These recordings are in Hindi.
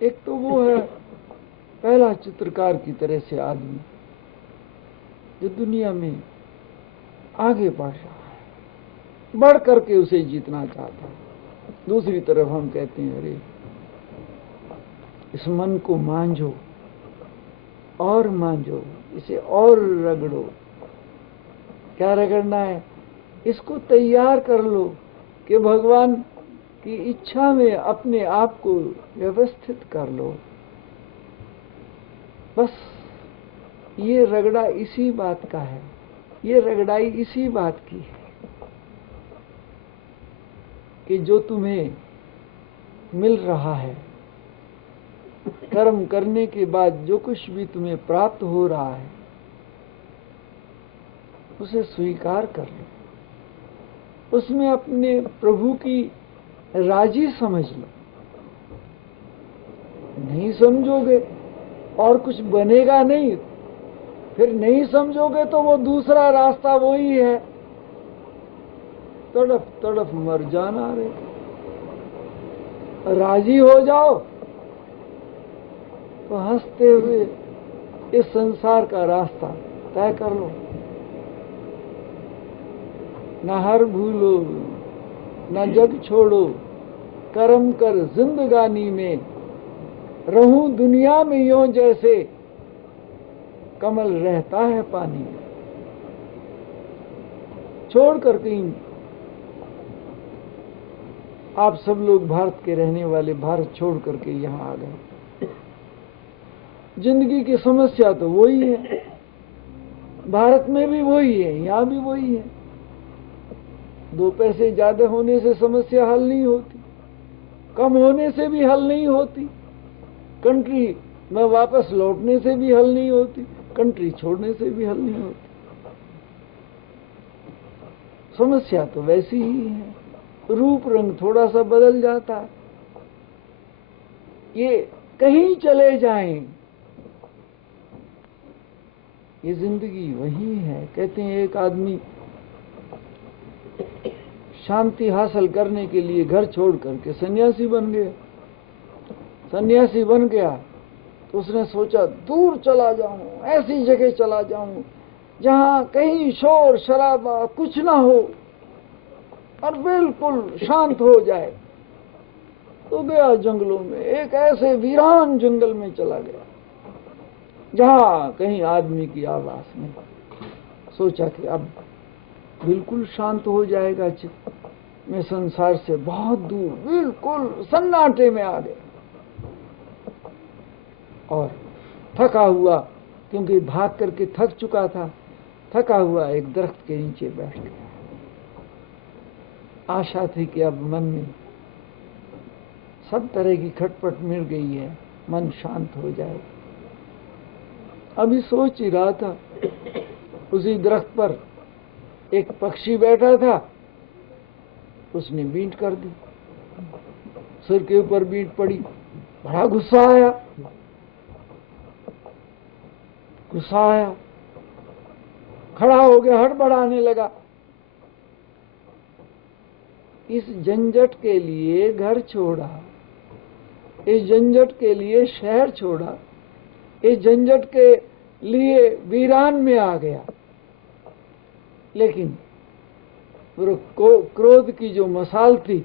एक तो वो है पहला चित्रकार की तरह से आदमी जो दुनिया में आगे बढ़ रहा है, बढ़ करके उसे जीतना चाहता है। दूसरी तरफ हम कहते हैं अरे इस मन को मांझो और मांझो, इसे और रगड़ो। क्या रगड़ना है? इसको तैयार कर लो कि भगवान की इच्छा में अपने आप को व्यवस्थित कर लो। बस ये रगड़ा इसी बात का है, ये रगड़ाई इसी बात की है कि जो तुम्हें मिल रहा है, कर्म करने के बाद जो कुछ भी तुम्हें प्राप्त हो रहा है उसे स्वीकार कर लो, उसमें अपने प्रभु की राजी समझ लो। नहीं समझोगे और कुछ बनेगा नहीं, फिर नहीं समझोगे तो वो दूसरा रास्ता वही है, तड़फ तड़फ मर जाना रे। राजी हो जाओ तो हंसते हुए इस संसार का रास्ता तय कर लो। न हर भूलो न जग छोड़ो, कर्म कर जिंदगानी में, रहूं दुनिया में यूं जैसे कमल रहता है पानी में। छोड़ कर कहीं आप सब लोग भारत के रहने वाले भारत छोड़ करके यहां आ गए। जिंदगी की समस्या तो वही है, भारत में भी वही है, यहां भी वही है। दो पैसे ज्यादा होने से समस्या हल नहीं होती, कम होने से भी हल नहीं होती, कंट्री में वापस लौटने से भी हल नहीं होती, कंट्री छोड़ने से भी हल नहीं होती। समस्या तो वैसी ही है, रूप रंग थोड़ा सा बदल जाता है। ये कहीं चले जाएं, ये जिंदगी वही है। कहते हैं एक आदमी शांति हासिल करने के लिए घर छोड़ करके सन्यासी बन गया। सन्यासी बन गया तो उसने सोचा दूर चला जाऊं, ऐसी जगह चला जाऊं जहां कहीं शोर शराबा कुछ ना हो और बिल्कुल शांत हो जाए। तो गया जंगलों में, एक ऐसे वीरान जंगल में चला गया जहां कहीं आदमी की आवाज नहीं। सोचा कि अब बिल्कुल शांत हो जाएगा चित्त, मैं संसार से बहुत दूर बिल्कुल सन्नाटे में आ गया और थका हुआ, क्योंकि भाग करके थक चुका था, थका हुआ एक दरख्त के नीचे बैठ गया। आशा थी कि अब मन में सब तरह की खटपट मिट गई है, मन शांत हो जाए। अभी सोच ही रहा था, उसी दरख्त पर एक पक्षी बैठा था, उसने बींट कर दी, सिर के ऊपर बींट पड़ी। बड़ा गुस्सा आया, खड़ा हो गया, हड़बड़ाने लगा। इस झंझट के लिए घर छोड़ा, इस झंझट के लिए शहर छोड़ा, इस झंझट के लिए वीरान में आ गया, लेकिन क्रोध की जो मसाल थी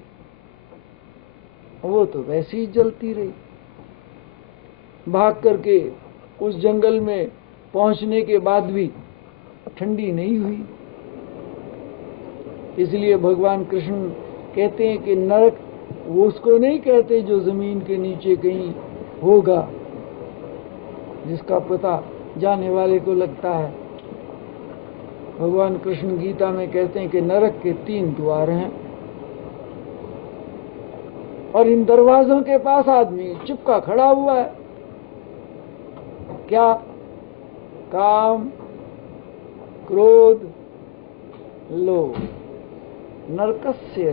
वो तो वैसी ही जलती रही। भाग करके उस जंगल में पहुंचने के बाद भी ठंडी नहीं हुई। इसलिए भगवान कृष्ण कहते हैं कि नरक वो उसको नहीं कहते जो जमीन के नीचे कहीं होगा, जिसका पता जाने वाले को लगता है। भगवान कृष्ण गीता में कहते हैं कि नरक के 3 द्वार हैं और इन दरवाजों के पास आदमी चिपका खड़ा हुआ है। क्या? काम, क्रोध, लोभ, नरकस्य।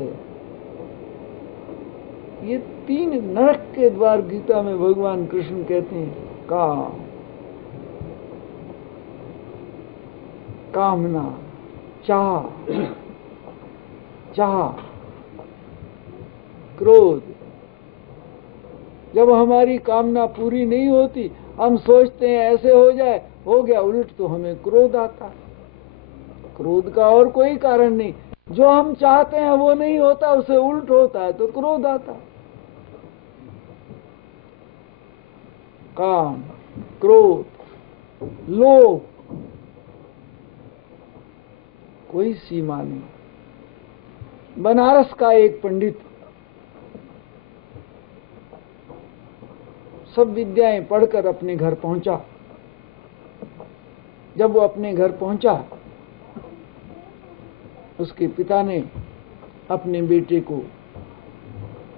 ये 3 नरक के द्वार गीता में भगवान कृष्ण कहते हैं। काम, कामना, चाह, क्रोध, जब हमारी कामना पूरी नहीं होती, हम सोचते हैं ऐसे हो जाए, हो गया उल्ट, तो हमें क्रोध आता। क्रोध का और कोई कारण नहीं, जो हम चाहते हैं वो नहीं होता, उसे उल्ट होता है तो क्रोध आता। काम, क्रोध, लोभ, कोई सीमा नहीं। बनारस का एक पंडित सब विद्याएं पढ़कर अपने घर पहुंचा। जब वो अपने घर पहुंचा, उसके पिता ने अपने बेटे को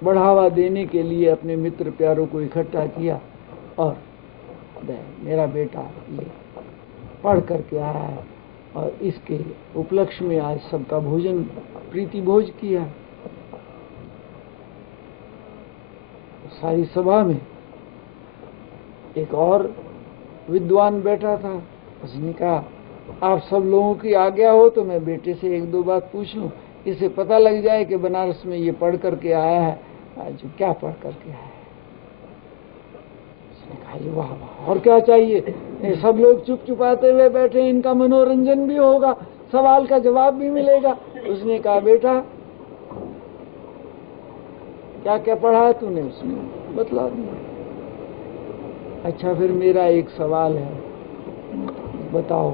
बढ़ावा देने के लिए अपने मित्र प्यारों को इकट्ठा किया और मेरा बेटा ये पढ़ करके आया है और इसके उपलक्ष्य में आज सबका भोजन प्रीति भोज किया। सारी सभा में एक और विद्वान बैठा था। उसने कहा, आप सब लोगों की आज्ञा हो तो मैं बेटे से एक दो बात पूछ लूं, इसे पता लग जाए कि बनारस में ये पढ़ करके आया है, जो क्या पढ़ करके आया है। उसने कहा, वाह वाह, और क्या चाहिए। ये सब लोग चुप चुपाते हुए बैठे, इनका मनोरंजन भी होगा, सवाल का जवाब भी मिलेगा। उसने कहा, बेटा क्या क्या पढ़ा है तूने। उसने बतला दिया। अच्छा, फिर मेरा एक सवाल है, बताओ